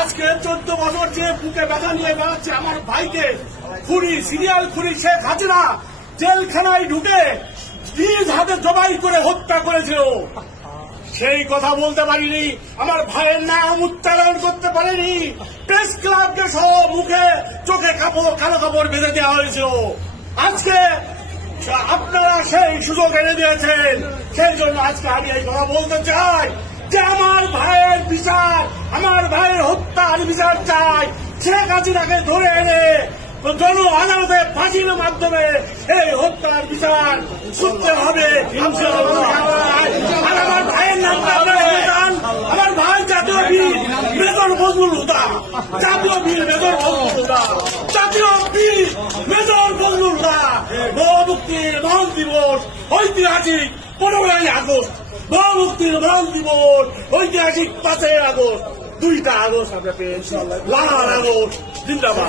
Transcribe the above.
আজকে 14 বছর যে বুকে ব্যথা নিয়ে বেড়াচ্ছে আমার ভাইকে খুনি, সিরিয়াল খুনি শেখ হাসিনা জেলখানায় ঢুকে নিজ হাতে জবাই করে হত্যা করেছিল। সেই কথা বলতে পারিনি, আমার ভাইয়ের নাম উচ্চারণ করতে পারেনি। প্রেস ক্লাবকে সহ মুখে চোখে কালো কাপড় বেঁধে দেওয়া হয়েছিল। আজকে আপনারা সেই সুযোগ এনে দিয়েছেন, সেই জন্য আজকে আমি এই কথা বলতে চাই যে আমার ভাইয়ের বিচার, আমার ভাইয়ের হত্যার বিচার চাই। শেখ হাসিনাকে ধরে এনে জন আদালতে ফাঁসির মাধ্যমে এই হত্যার বিচার শুনতে হবে। আর আমার ভাইয়ের নামটা আপনারা জান, আমার ভাই জাতীয় বীর মেজর ফজলুল হুদা, জাতীয় বীর মেজর ফজলুল হুদা, জাতীয় বীর মেজর ফজলুল হুদা। মুক্তির মহান দিবস ঐতিহাসিক 15ই আগস্ট, মুক্তির মহান দিবস ঐতিহাসিক 5ই আগস্ট, 2টা আগস্ট আমরা পেয়েছি। লাল আগস্ট জিন্দাবাদ।